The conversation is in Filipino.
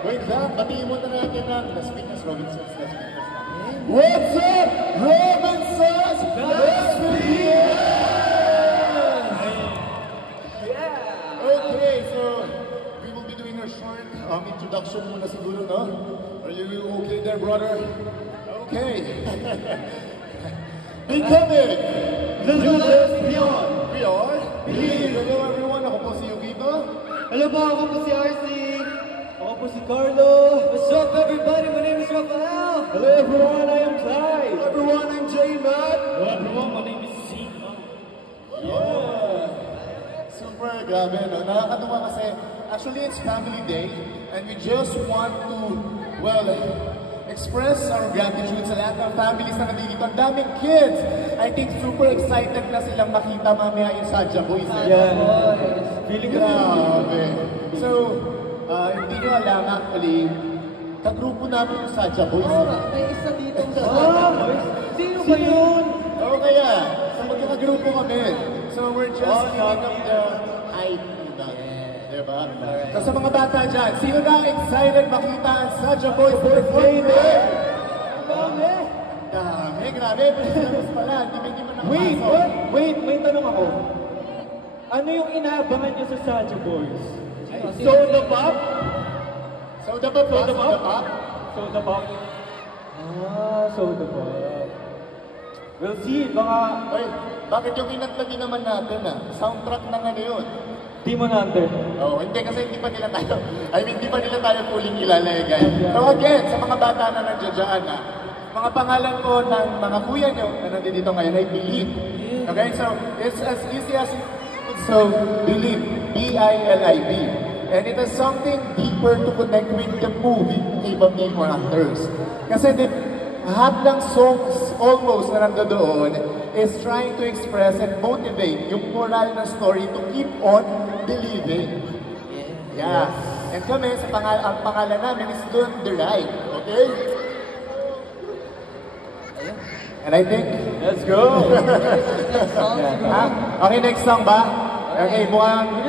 Wait lang, batiin mo na natin ang Las Piñas, Robinsons, Las Piñas. What's up, Robinsons, Las Piñas? Yeah! Okay, so we will be doing a short introduction muna siguro, no? Are you okay there, brother? Okay. Becoming the Las Piñas. We are? Hello everyone, ako po si Yugito. Hello po, ako po si RC. Ako po si Carlo. What's up everybody? My name is Rafael. Hello everyone, I am Ty. Hello everyone, I'm J-Matt. Hello everyone, my name is C. Yeah. Super grabe, no? Nakakatuwa kasi actually it's family day and we just want to, well, express our gratitude sa lahat ng families na nandito. Ang daming kids. I think super excited na silang makita mamaya yung Sadja Boys. Yeah. Feeling grabe. So, hindi nyo alam actually, kagrupo namin yung Sadja Boys. May isa dito sa Sadja Boys. Sino ba yun? Oo kaya, so magkakagrupo kami. So we're just giving up the hype. Diba? So sa mga bata dyan, sino na excited makita ang Sadja Boys birthday day? Dami, grabe. Mas pala, hindi mo nakapasok. Wait, may tanong ako. Ano yung inaabangan niyo sa Sadja Boys? Soda Pop? Soda Pop? Soda Pop? Soda Pop? Soda Pop. We'll see, baka... Ay, bakit yung kinanta din naman natin soundtrack na nga yun. Demon Hunter. Oo, hindi kasi hindi pa nila tayo, hindi pa nila tayo fully kilala guys. So again, sa mga bata na nandiyan dyan mga pangalan ko ng mga kuya nyo na nandito ngayon ay Believe. Okay, so it's as easy as so Believe, B-I-L-I-V. And it has something deeper to connect with the movie, K-pop Demon Hunters. Kasi lahat ng songs almost na nandoon is trying to express and motivate yung moral ng story to keep on believing. Yeah. And kami, ang pangalan namin is Doing the Right. Okay? And I think... Let's go! Okay, next song ba? Okay, mukhang...